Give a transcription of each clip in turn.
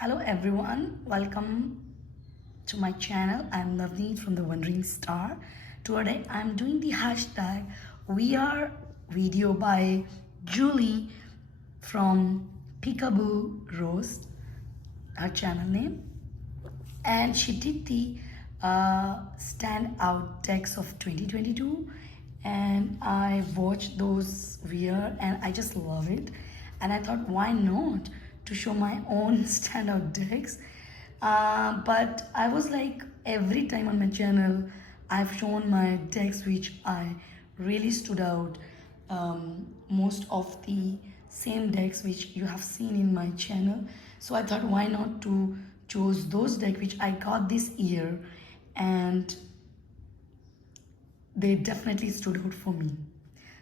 Hello everyone, welcome to my channel. I'm Navneet from the Wandering Star. Today I'm doing the hashtag VR video by Julie from Peekaboo Rose, her channel name, and she did the standout decks of 2022, and I watched those VR and I just love it, and I thought why not to show my own standout decks. But I was like, every time on my channel I've shown my decks which I really stood out, most of the same decks which you have seen in my channel. So I thought why not to choose those decks which I got this year, and they definitely stood out for me.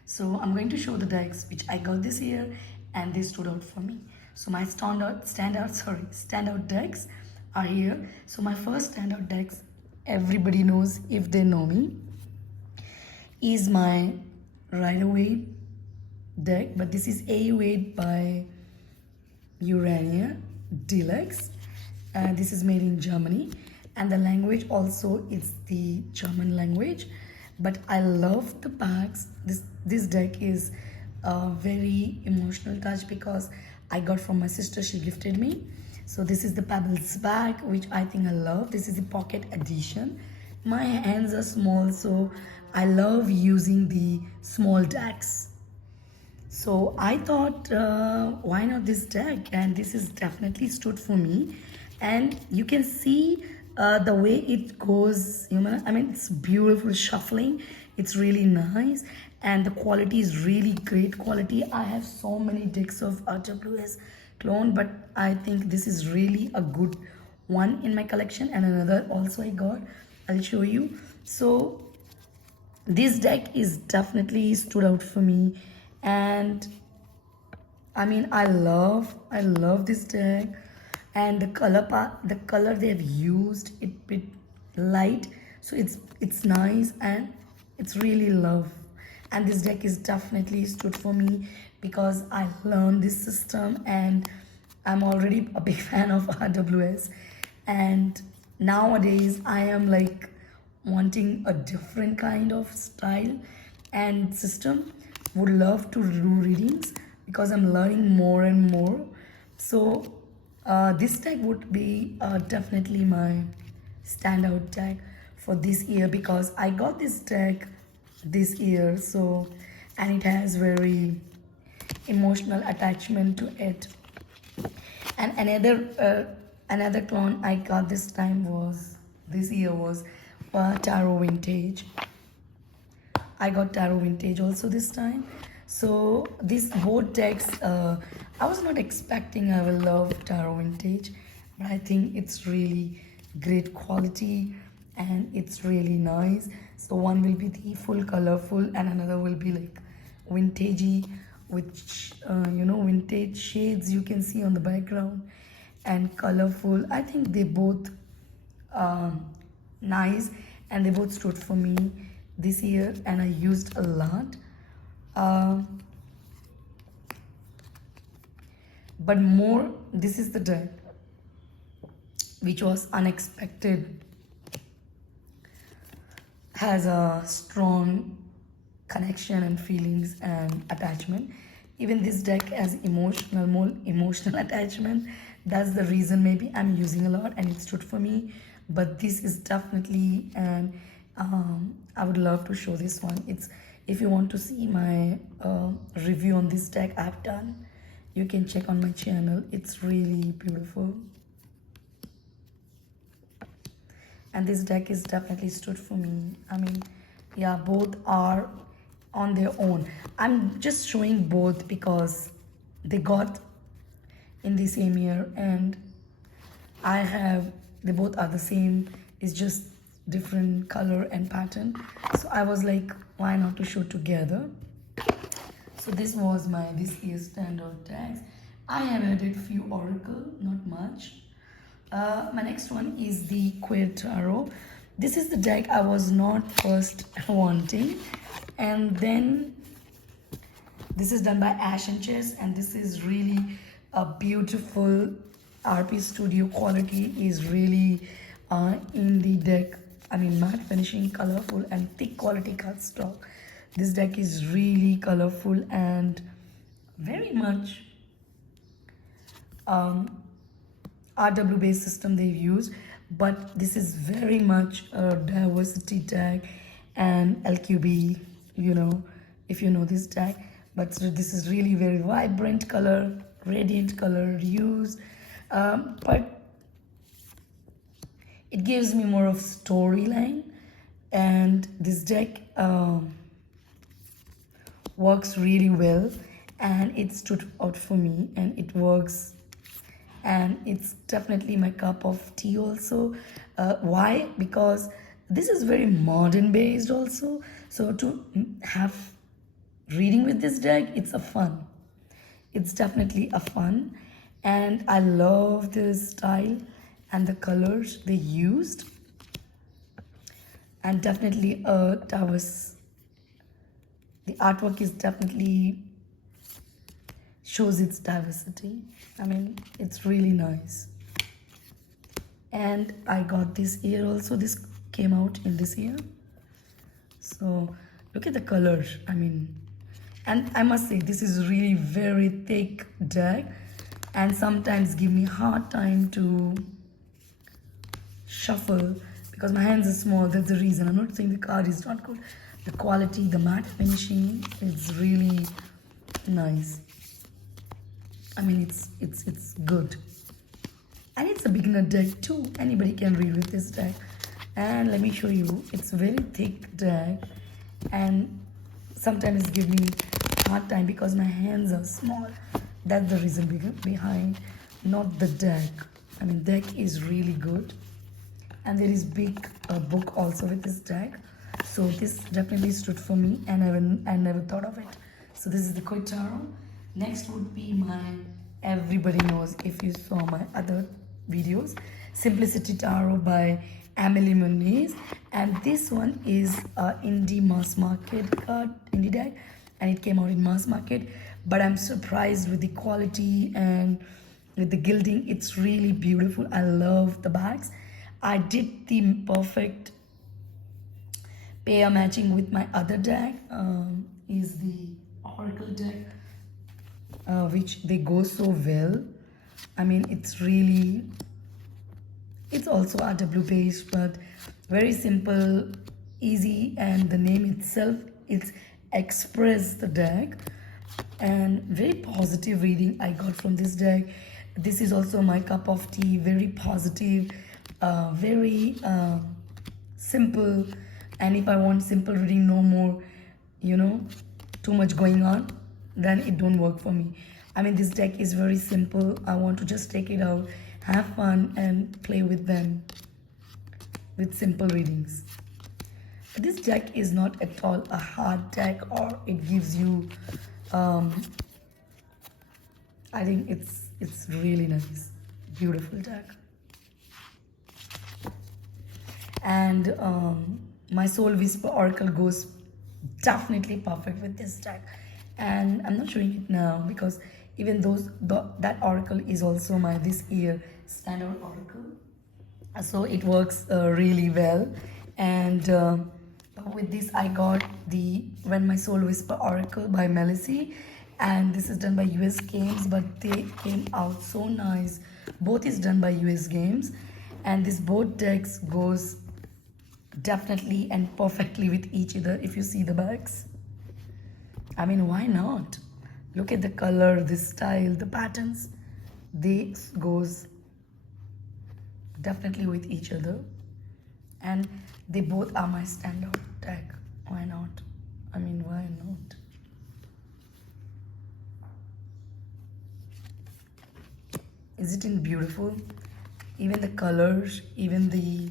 So I'm going to show the decks which I got this year and they stood out for me. So my standout decks are here. So my first standout decks, everybody knows if they know me, is my Rider-Waite deck, but this is A-Waite by Urania Deluxe. This is made in Germany, and the language also is the German language. But I love the packs. This deck is a very emotional touch because I got from my sister. She gifted me. So this is the Pebbles bag, which I think I love. This is the pocket edition. My hands are small, so I love using the small decks. So I thought, why not this deck? And this is definitely stood for me. And you can see the way it goes, I mean, it's beautiful shuffling. It's really nice. And the quality is really great quality. I have so many decks of RWS clone, but I think this is really a good one in my collection. And another also I got. I'll show you. So this deck is definitely stood out for me, and I mean I love this deck, and the color they have used it bit light, so it's nice and it's really love. And this deck is definitely stood for me because I learned this system and I'm already a big fan of RWS, and nowadays I am like wanting a different kind of style and system. Would love to do readings because I'm learning more and more. So this deck would be definitely my standout deck for this year because I got this deck this year. So, and it has very emotional attachment to it. And another clone I got this year was Tarot Vintage. I got Tarot Vintage also this time. So these both decks, I was not expecting I will love Tarot Vintage, but I think it's really great quality and it's really nice. So one will be the full colorful and another will be like vintagey, which vintage shades you can see on the background, and colorful. I think they both nice, and they both stood for me this year and I used a lot. But more, this is the deck which was unexpected, has a strong connection and feelings and attachment. Even this deck has more emotional attachment. That's the reason maybe I'm using a lot and it stood for me. But this is definitely, and I would love to show this one. It's, if you want to see my review on this deck I've done, you can check on my channel. It's really beautiful. And this deck is definitely stood for me. I mean, yeah, both are on their own. I'm just showing both because they got in the same year and they both are the same. It's just different color and pattern. So I was like, why not to show together? So this was my this year's standout decks. I have added few Oracle, not much. My next one is the Queer Tarot. This is the deck I was not first wanting, and then this is done by Ash and Chess, and this is really a beautiful RP Studio quality is really in the deck. I mean, matte finishing, colorful, and thick quality cardstock. This deck is really colorful and very much RW based system they've used, but this is very much a diversity deck and LQB, you know, if you know this deck. But so this is really very vibrant color, radiant color used, but it gives me more of storyline. And this deck works really well, and it stood out for me, and it works, and it's definitely my cup of tea also. Why? Because this is very modern based also, so to have reading with this deck, it's a fun, it's definitely a fun. And I love the style and the colors they used, and definitely diverse, the artwork is definitely shows its diversity. I mean, it's really nice. And I got this year also, this came out in this year. So look at the colors, I mean, and I must say this is really very thick deck, and sometimes give me hard time to shuffle because my hands are small. That's the reason. I'm not saying the card is not good. The quality, the matte finishing is really nice. I mean, it's good, and it's a beginner deck too. Anybody can read with this deck. And let me show you, it's a very thick deck, and sometimes it gives me hard time because my hands are small. That's the reason behind, not the deck. I mean, deck is really good, and there is big book also with this deck. So this definitely stood for me, and I never thought of it. So this is the Koi Tarot. Next would be my, everybody knows if you saw my other videos, Simplicity Tarot by Amelie Moniz. And this one is indie mass market card, indie deck, and it came out in mass market. But I'm surprised with the quality and with the gilding. It's really beautiful. I love the bags. I did the perfect pair matching with my other deck, is the Oracle deck, which they go so well. I mean, it's really, it's also RW based, but very simple, easy, and the name itself is Express the deck. And very positive reading I got from this deck. This is also my cup of tea. Very positive, very simple. And if I want simple reading, no more, you know, too much going on, then it don't work for me. I mean, this deck is very simple. I want to just take it out, have fun, and play with them with simple readings. This deck is not at all a hard deck, or it gives you, I think it's really nice, beautiful deck. And my Soul Whisper Oracle goes definitely perfect with this deck. And I'm not showing it now because even that oracle is also my this year standout oracle, so it works really well. And with this I got the When My Soul Whisper Oracle by Melissy, and this is done by US Games, but they came out so nice. Both is done by US Games, and this both decks goes definitely and perfectly with each other. If you see the bags, I mean, why not? Look at the color, the style, the patterns. They goes definitely with each other, and they both are my standout deck. Why not? I mean, why not? Isn't it beautiful? Even the colors, even the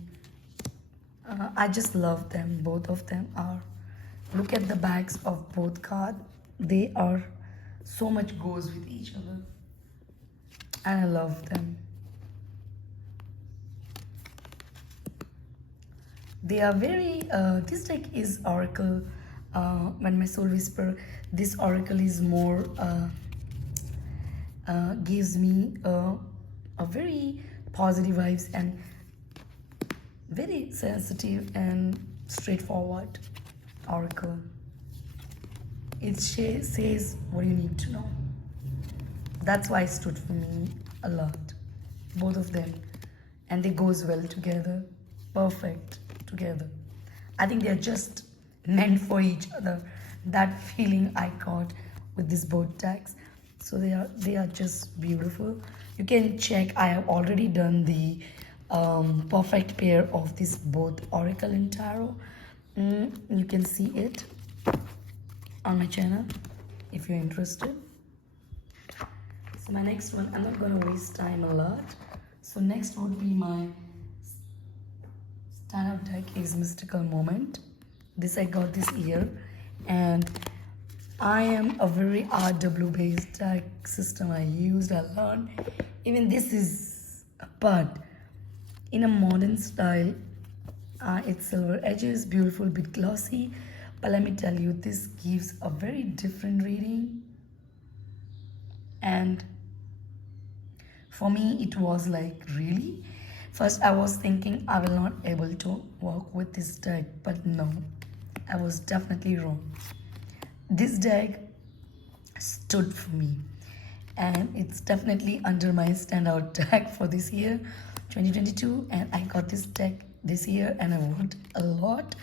I just love them. Both of them are. Look at the backs of both cards. They are so much goes with each other, and I love them. They are very this deck is oracle. When My Soul Whisper, this oracle is more gives me a very positive vibes and very sensitive and straightforward oracle. It says what you need to know. That's why it stood for me a lot. Both of them. And they goes well together. Perfect together. I think they're just meant for each other. That feeling I got with these both decks. So they are just beautiful. You can check. I have already done the perfect pair of these both Oracle and Tarot. You can see it on my channel if you're interested. So my next one, I'm not gonna waste time a lot. So next would be my standout deck is Mystical Moment. This I got this year, and I am a very RW based deck system I used, I learned. Even this is, but in a modern style. It's silver edges, beautiful, bit glossy. But let me tell you, this gives a very different reading. And for me, it was like, really? First, I was thinking I will not able to work with this deck, but no, I was definitely wrong. This deck stood for me, and it's definitely under my standout deck for this year, 2022. And I got this deck this year, and I worked a lot.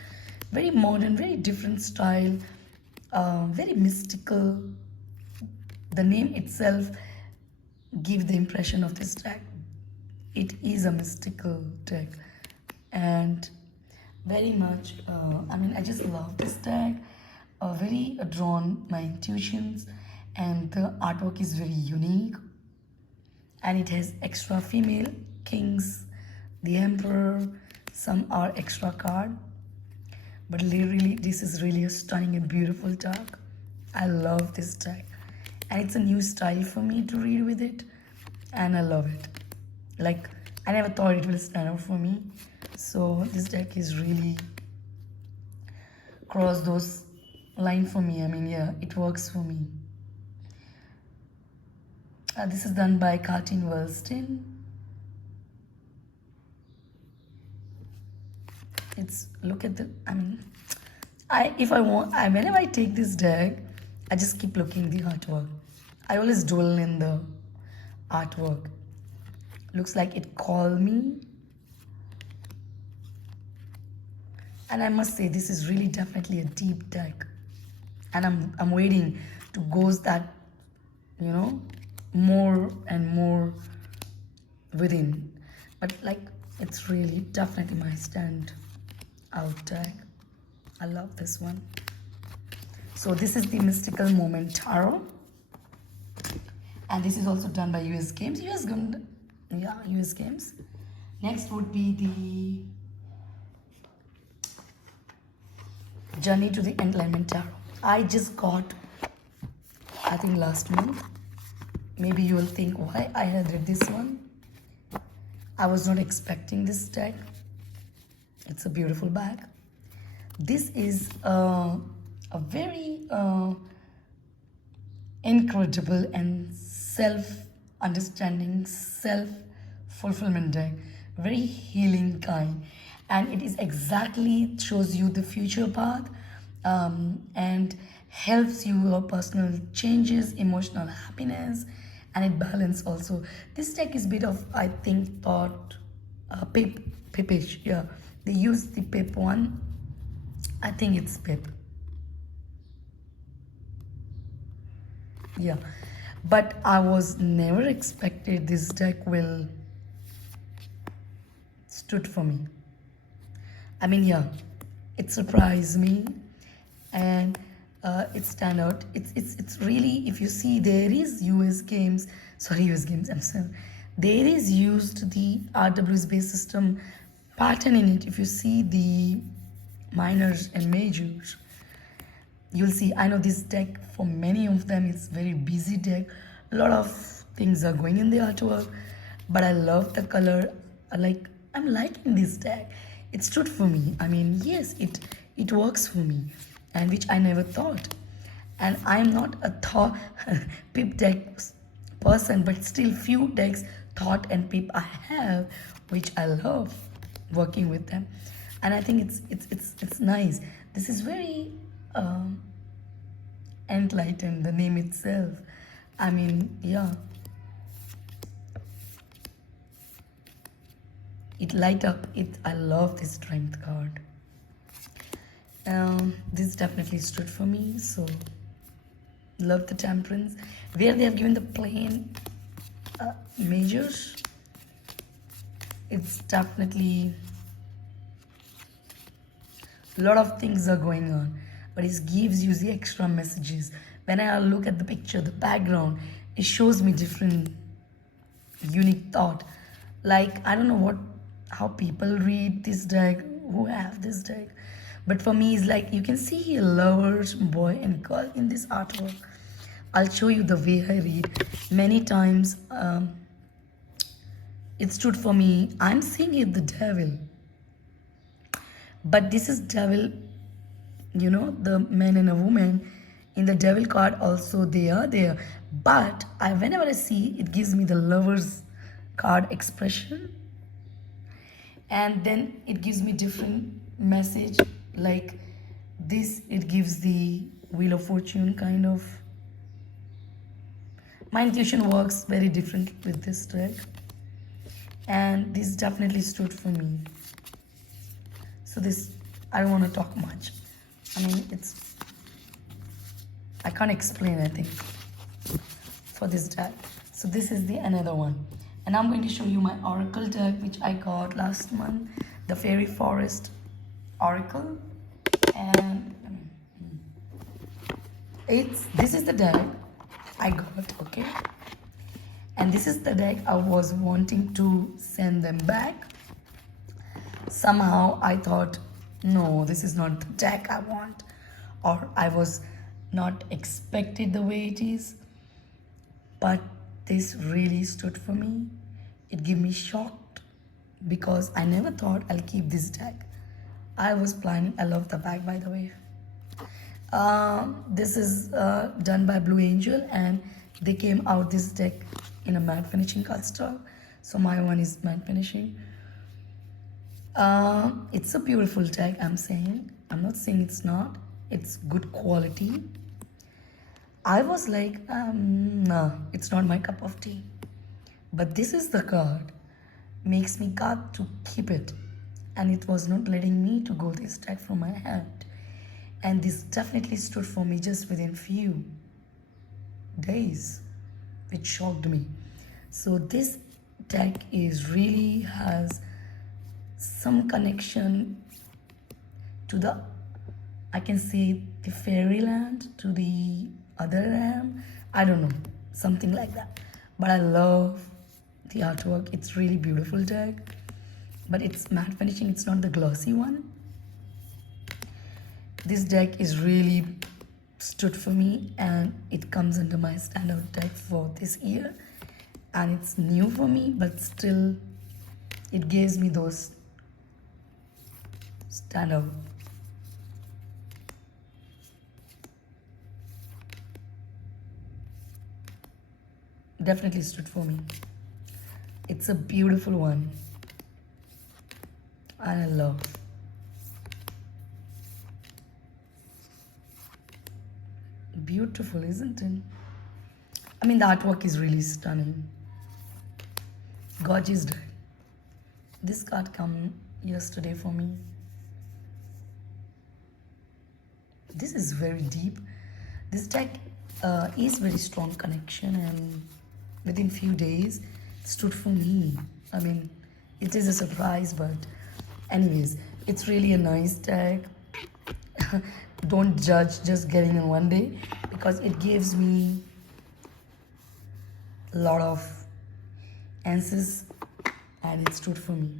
Very modern, very different style, very mystical. The name itself gives the impression of this deck. It is a mystical deck, and very much, I just love this deck. Very drawn my intuitions, and the artwork is very unique, and it has extra female kings, the emperor, some are extra card, but really this is really a stunning and beautiful deck. I love this deck, and it's a new style for me to read with it, and I love it. Like, I never thought it will stand out for me. So this deck is really cross those line for me. Yeah, it works for me. This is done by Cartin Wellstin. It's, look at the, whenever I take this deck, I just keep looking the artwork. I always dwell in the artwork. Looks like it called me. And I must say, this is really definitely a deep deck. And I'm waiting to go that, more and more within. But like, it's really definitely my stand out deck. I love this one. So this is the Mystical Moment Tarot. And this is also done by US Games. US Games. Next would be the Journey to the Enlightenment Tarot. I just got, I think last month. Maybe you will think why I had read this one. I was not expecting this deck. It's a beautiful bag. This is a very incredible and self-understanding, self-fulfillment deck. Very healing kind. And it is exactly shows you the future path, and helps you your personal changes, emotional happiness, and it balance also. This deck is a bit of, I think, thought pipish. Yeah, they use the pip one. I think it's pip. Yeah, but I was never expected this deck will stood for me. Yeah, it surprised me, and it stand out. It's really, if you see, there is US Games. I'm sorry. There is used the RW's base system pattern in it. If you see the minors and majors, you'll see. I know this deck, for many of them, it's very busy deck. A lot of things are going in the artwork, but I love the color. I'm liking this deck. It stood for me. Yes, it works for me, and which I never thought. And I am not a pip deck person, but still few decks thought and peep I have, which I love working with them, and I think it's nice. This is very enlightened. The name itself. I mean, yeah, it light up. It. I love this strength card. This definitely stood for me. So love the temperance, where they have given the plain majors. It's definitely a lot of things are going on, but it gives you the extra messages. When I look at the picture, the background, it shows me different unique thought. Like, I don't know what how people read this deck who have this deck, but for me it's like you can see a lovers, boy and girl in this artwork. I'll show you the way I read. Many times it stood for me. I'm seeing it the devil, but this is devil, you know, the man and a woman in the devil card also they are there, but whenever I see it gives me the lovers card expression, and then it gives me different message. Like this, it gives the wheel of fortune kind of. My intuition works very different with this deck, and this definitely stood for me. So this, I don't want to talk much. I mean, I can't explain, I think, for this deck. So this is the another one. And I'm going to show you my Oracle deck, which I got last month, the Fairy Forest Oracle. And this is the deck I got, okay? And this is the deck I was wanting to send them back. Somehow I thought, no, this is not the deck I want, or I was not expected the way it is. But this really stood for me. It gave me shocked because I never thought I'll keep this deck. I was planning. I love the bag, by the way. This is done by Blue Angel, and they came out this deck in a matte finishing cardstock. So my one is matte finishing. It's a beautiful deck, I'm saying. I'm not saying it's not. It's good quality. I was like, nah, it's not my cup of tea. But this is the card. Makes me got to keep it. And it was not letting me to go this deck from my hand. And this definitely stood for me just within few days, which shocked me. So this deck is really has some connection to the, I can say, the fairyland, to the other realm. I don't know, something like that. But I love the artwork. It's really beautiful deck, but it's matte finishing. It's not the glossy one. This deck is really stood for me, and it comes under my standout deck for this year, and it's new for me, but still it gives me those standout. Definitely stood for me. It's a beautiful one, and I love. Beautiful, isn't it? I mean, the artwork is really stunning. Gorgeous deck. This card came yesterday for me. This is very deep. This deck is very strong connection, and within few days it stood for me. I mean, it is a surprise, but anyways, it's really a nice deck. Don't judge just getting in one day, because it gives me a lot of answers, and it stood for me.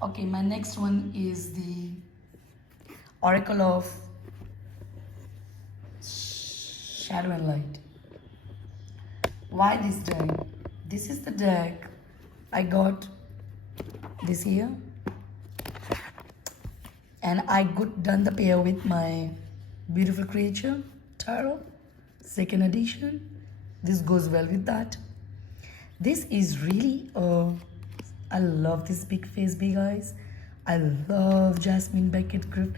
Okay, my next one is the Oracle of Shadow and Light. Why this deck? This is the deck I got this year, and I could done the pair with my Beautiful Creature Tarot, second edition. This goes well with that. This is really I love this big face, big eyes. I love Jasmine Beckett Grift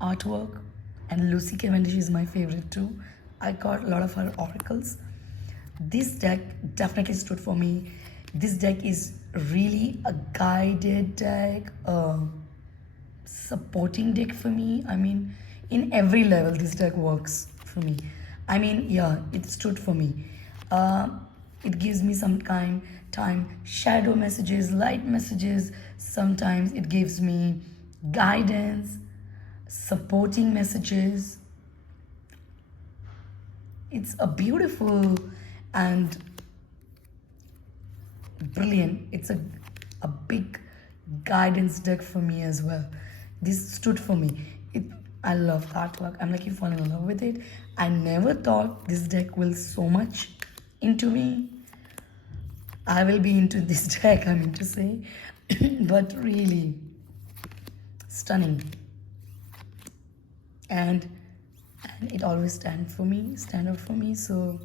artwork, and Lucy Cavendish is my favorite too. I got a lot of her oracles. This deck definitely stood for me. This deck is really a guided deck, a supporting deck for me. I mean, in every level, this deck works for me. I mean, yeah, it stood for me. Uh, it gives me some time shadow messages, light messages. Sometimes it gives me guidance, supporting messages. It's a beautiful and brilliant. It's a big guidance deck for me as well. This stood for me. I love the artwork. I'm like, you fall in love with it. I never thought this deck will so much into me. I will be into this deck, I mean to say. But really stunning. And it always stand out for me. So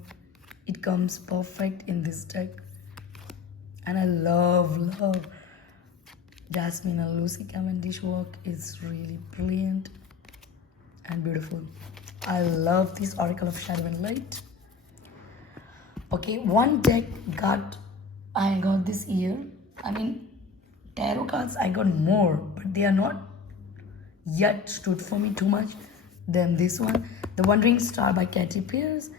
it comes perfect in this deck. And I love Jasmine and Lucy Cavendish work is really brilliant and beautiful. I love this Oracle of Shadow and Light. Okay, one deck I got this year. I mean, tarot cards I got more, but they are not yet stood for me too much than this one. The Wandering Star by Katy Pierce.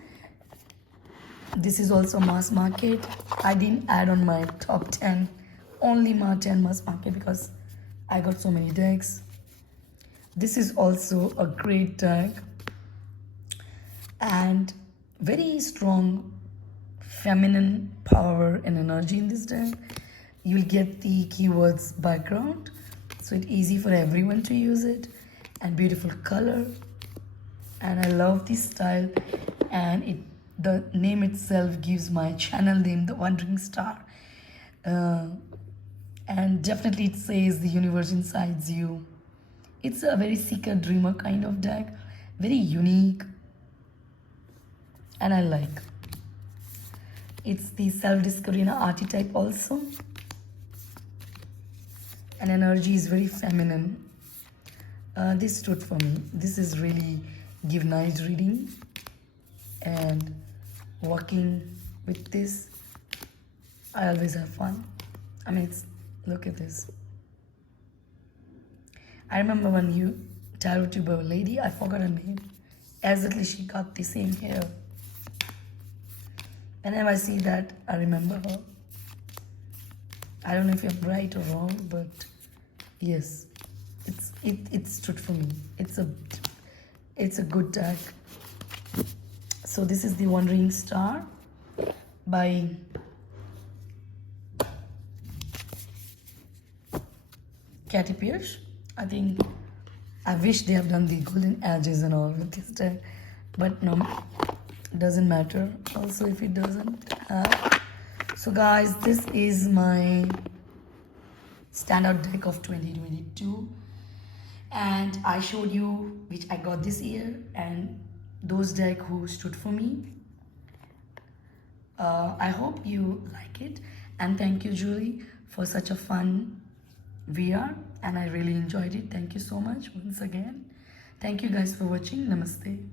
This is also mass market. I didn't add on my top 10, only my 10 mass market because I got so many decks. This is also a great deck and very strong feminine power and energy in this deck. You'll get the keywords background, so it's easy for everyone to use it, and beautiful color. And I love this style, and the name itself gives my channel name, The Wandering Star. And definitely it says the universe inside you. It's a very seeker dreamer kind of deck, very unique, and I like. It's the self-discovery and archetype also, and energy is very feminine. This stood for me. This is really give nice reading, and working with this, I always have fun. I mean, look at this. I remember when tarot tuber lady, I forgot her name. Exactly, she got the same hair. Whenever I see that, I remember her. I don't know if I'm right or wrong, but yes, it stood for me. It's a good deck. So this is The Wandering Star by Katy Pierce. I wish they have done the golden edges and all with this deck, but no, doesn't matter also if it doesn't have. So guys, this is my standout deck of 2022, and I showed you which I got this year and those deck who stood for me. I hope you like it, and thank you, Julie, for such a fun VR, and I really enjoyed it. Thank you so much once again. Thank you guys for watching. Namaste.